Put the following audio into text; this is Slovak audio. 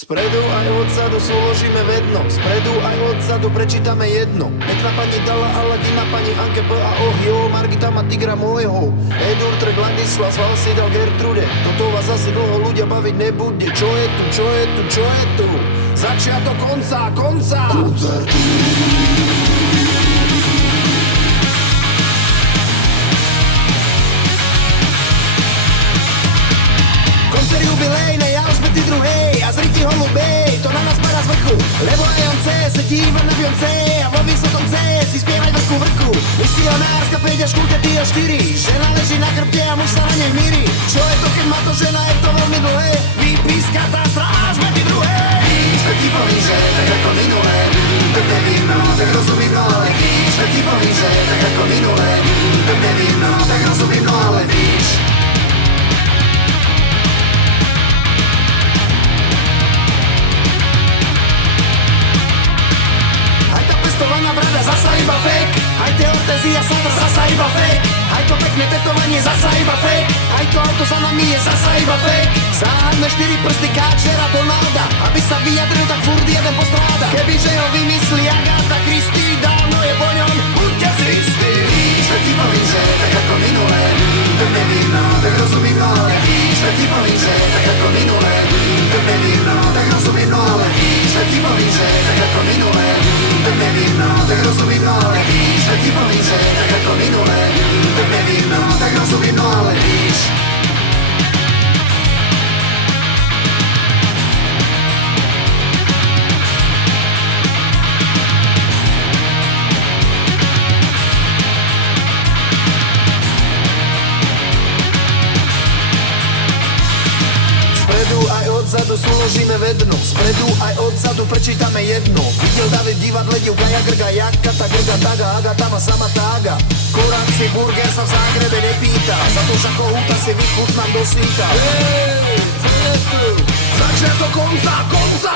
Spredu aj odzadu súložíme vedno, spredu aj odzadu prečítame jedno. Pekná pani dala Aladina, pani Anke P. a oh jo, Margita má tigra môjho. Edur Trk Ladislas Val si dal Gertrude. Toto vás zase dlho ľudia baviť nebude. Čo je tu, čo je tu, čo je tu? Začiatok konca, konca! Koncerty. Koncert jubilejnej, Alžbety druhej a zriti holubej, to na nás padá z vrchu. Lebo aj on chce se dívať na Beyoncé a vo vysokom C si spievať vrku vrku. Misionárska 5 až kútetý a 4, žena leží na chrbte a muž sa na nej míri. Čo je to, keď má to žena, je to veľmi dlhé, vypíska tá stráž Alžbety druhej. Víčko ti povím, že tak ako minulé, tak nevím, no, tak rozumím, no ale víčko ti povím, že tak ako minulé, tak nevím, no, tak rozumím, no ale víš. Testovaná brada zasa iba fake, aj tie ortézia sa zasa iba fake, aj to pekné tetovanie zasa iba fake, aj to auto za nami je zasa iba fake. Záhadné 4 prsty káčera Donalda, aby sa vyjadril, tak furt jeden postráda. Kebyže ho vymyslí Agatha Christie, dávno je po ňom, buďte si istí. Víčko ti povím, že tak ako minulé, tak nevím, no, tak rozumím, no ale víčko ti povím, že tak ako minulé, tak nevím, no, tak rozumím, no ale víčko ti povím, že tak ako minulé, tak nevím, no, tak rozumím, no ale víš, tak ti povím, že tak ako minulé, tak nevím, no, tak rozumím, no ale víš. Spredu aj odzadu súložíme vedno, spredu aj odzadu prečítame jedno. Videl David divadle, divka Jagrga, jaka tá grga taga, Agata má sama tága. Korán si burger sa v Zágrebe nepýta, za to žako húta si vychutnám do síta. Hej, čo je tu? Začiatok konca, konca!